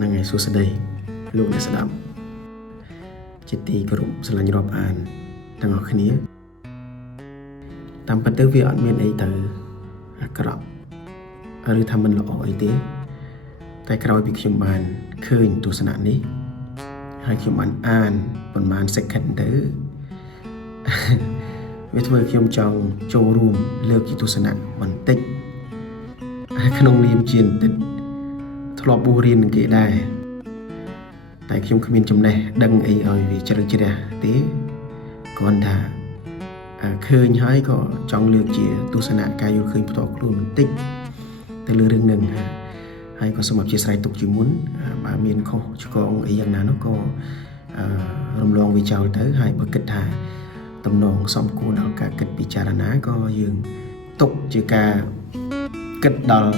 นั่งไงสุดสดายลูกในสนามจิตตีกรุบสลัญรอบอ่านทั้งออกนี้ตามปัตเตอร์วิอันเมียนไอเตอร์กรอบหรือทำมันหล่อไอเต้แต่กระไรบิคิมบานเคยตัวสนามนี้ให้คิมบานอ่านประมาณสักคันเตอร์วิธีคิมจองโจรูมเลือกตัวสนามมันติดขนมเลียมจีนติดทลอบบูรินเกได้ tại khi không miền trong này đăng ấy ở vì chờ được chưa đã tí còn đã khơi nhói có trong lược chỉ tu sanh nạ cài khơi to luôn tích từ lừa rừng nừng hay có số mặt chia sẻ tục chỉ muốn mà miền không cho con ấy rằng nào nó có rồng loan vì chào tới hai bậc kịch hà tầm nòng xong cô nào cả kịch bị trà ná có dường tục chỉ cả kịch đò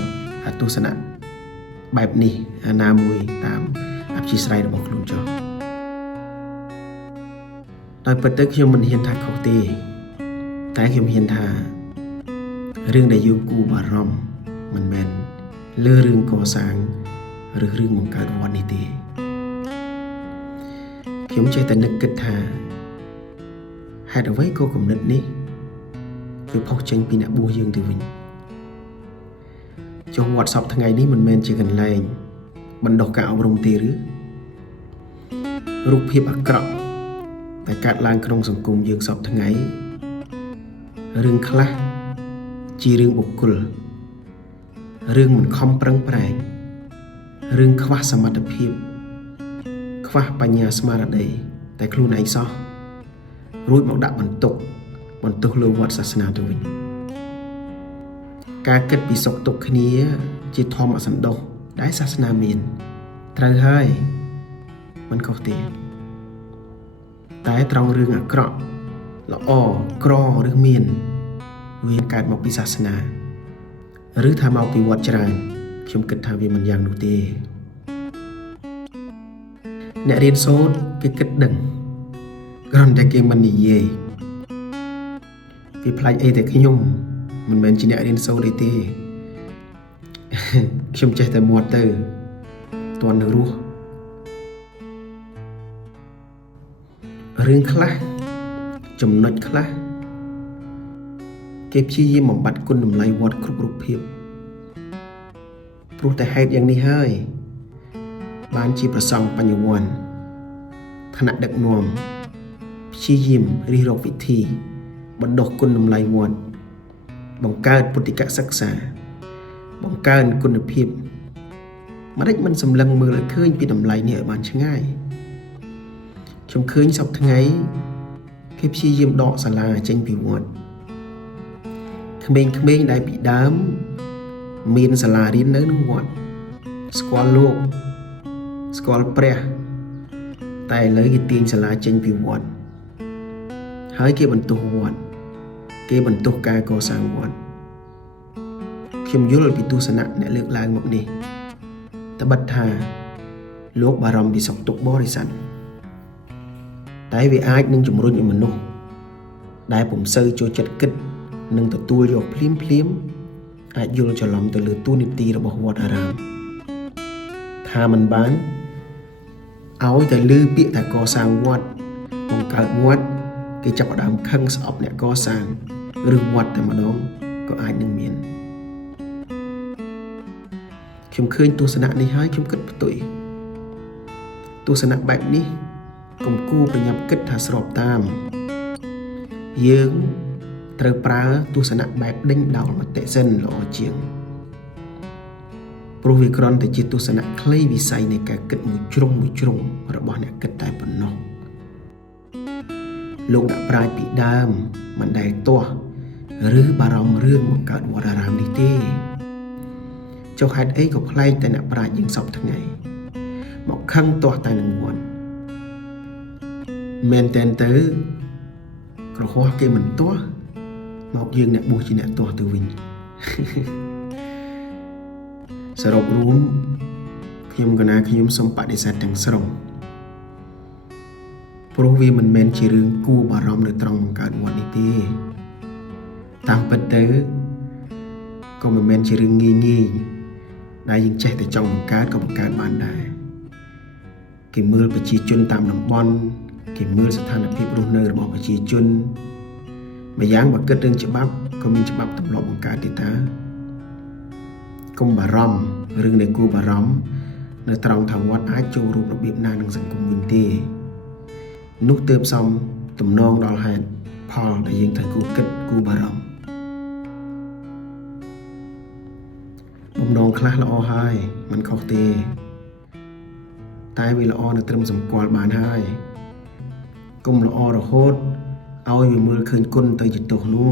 tu sanh nạ bài nì nam mùi tám chia sẻ được một luôn cho tại bật tới khi mình hiện thạch không tê tại khi mình hiện thà riêng đại dương cu bà rom mình men lơ riêng cò sáng rồi riêng một cáiวันnày tê khi mình chơi tại nước kịch thà hai đầu váy cô cùng nứt ní cứ phọc tranh pin đã bùa dương từ mình cho hoạt sọc thằng ngày ní mình men chỉ cần lên mình đọc cả ông rồng tê rứรูปភាពអាក្រក់តែកើតឡើងក្នុងសង្គមយើងសពថ្ងៃរឿងខ្លះជារឿងបុគ្គលរឿងមិនខំប្រឹងប្រែងរឿងខ្វះសមត្ថភាពខ្វះបញ្ញាស្មារតីតែខ្លួនឯងសោះរួចមកដាក់បន្ទុកលើវត្តសាសនាទៅវិញការគិតពីសុខទុក្ខគ្នាជាធម្មសន្ដុសដែលសាសនាមានត្រូវហើយมันខុសទេតែត្រង់រឿងអាក្រក់ល្អក្រឬមានវាកើតមកពីសាសនាឬថាមកពីវត្តច្រើនខ្ញុំគិតថាវាមិនយ៉ាងនោះទេអ្នករៀនសូត្រគេគិតដឹងគ្រាន់តែគេមិននិយាយវាផ្លាច់អីតែខ្ញុំមិនមែនជាអ្នករៀនសូត្រទេខ្ញុំចេះតែមាត់ទៅតន់នៅរស់រឿងខ្លះចំណុចខ្លះគេព្យាយាមបំបត្តិគុណតម្លៃវត្តគ្រប់រូបភាពព្រោះតែហេតុយ៉ាងនេះហើយបានជាប្រសង់បញ្ញវន្តឋានៈដឹកនាំព្យាយាមរិះរកវិធីបណ្ដុះគុណតម្លៃវត្តបង្កើតពុទ្ធិកសិក្សាបង្កើនគុណភាពមិនដេចមិនសម្លឹងមើលឲ្យឃើញពីតម្លៃនេះឲ្យបានឆ្ងាយខ្ញុំឃើញសពថ្ងៃគេព្យាយាមដកសាលាចេញពីវត្តក្មេងៗដែលពីដើមមានសាលារៀននៅក្នុងវត្តស្គាល់លោកស្គាល់ព្រះតែឥឡូវគេទាញសាលាចេញពីវត្តហើយគេបន្ទោសវត្តគេបន្ទោសការកសាងវត្តខ្ញុំយល់ពីទស្សនៈអ្នកលើកឡើងមកនេះត្បិតថាលោកបារម្ភពីសុខទុក្ខបរិស័ទតែវាអាចនឹងជំរុញឲ្យមនុស្សដែលពុំសូវចូលចិត្តគិតនិងទទួលយកភ្លាមអាចយល់ច្រឡំទៅលើតួនាទីរបស់វត្តអារាមថាមិនបានឲ្យតែឮពាក្យថាកសាងវត្តបង្កើតវត្តគេចាប់ផ្ដើមខឹងស្អប់អ្នកកសាងឬវត្តតែម្ដងក៏អាចនឹងមានខ្ញុំឃើញទស្សនៈនេះហើយខ្ញុំគិតផ្ទុយទស្សនៈបែបនេះកុំគួរប្រញាប់គិតថាស្របតាមយើងត្រូវប្រើទស្សនៈបែបដេញដោលមតិសិនល្អជាងព្រោះវាគ្រាន់តែជាទស្សនៈខ្លីវិស័យនៃការគិតមួយជ្រុងរបស់អ្នកគិតតែប៉ុណ្ណោះលោកអ្នកប្រាជ្ញពីដើមមិនដែលទាស់ឬបារម្ភរឿងបង្កើតវត្តអារាមនេះទេចុះហេតុអីក៏ប្លែកតែអ្នកប្រាជ្ញយើងសពថ្ងៃមកខឹងទាស់តែនឹងវត្តមែនតែនទៅក្រហោះគេមិនទាស់មកយើងអ្នកបួសជាអ្នកទាស់ទៅវិញសរុបរួមខ្ញុំសូមបដិសេធទាំងស្រុងព្រោះវាមិនមែនជារឿងគួរបារម្ភនៅត្រង់បង្កើតវត្តនេះទេតាមពិតទៅក៏មិនមែនជារឿងងាយ ដែលយើងចេះតែចង់បង្កើតក៏បង្កើតបានដែរគេមើលប្រជាជនតាមតំបន់គេមើលស្ថានភាពរស់នៅរបស់ប្រជាជនម្យ៉ាងបើគិតរឿងច្បាប់ក៏មានច្បាប់ទម្លាប់បង្កើតទៀតតើកុំបារម្ភរឿងដែលគួរបារម្ភនៅត្រង់ថាវត្តអាចចូលរួមរបៀបណានឹងសង្គមវិញទេនោះទើបសមទំនងដល់ហេតុផលដែលយើងត្រូវគួរគិតគួរបារម្ភបំណងខ្លះល្អហើយមិនខុសទេតែវាល្អនៅត្រឹមសម្គាល់បានហើយកុំល្អរហូតឲ្យវាមើលឃើញគុណទៅជាទោសនោះ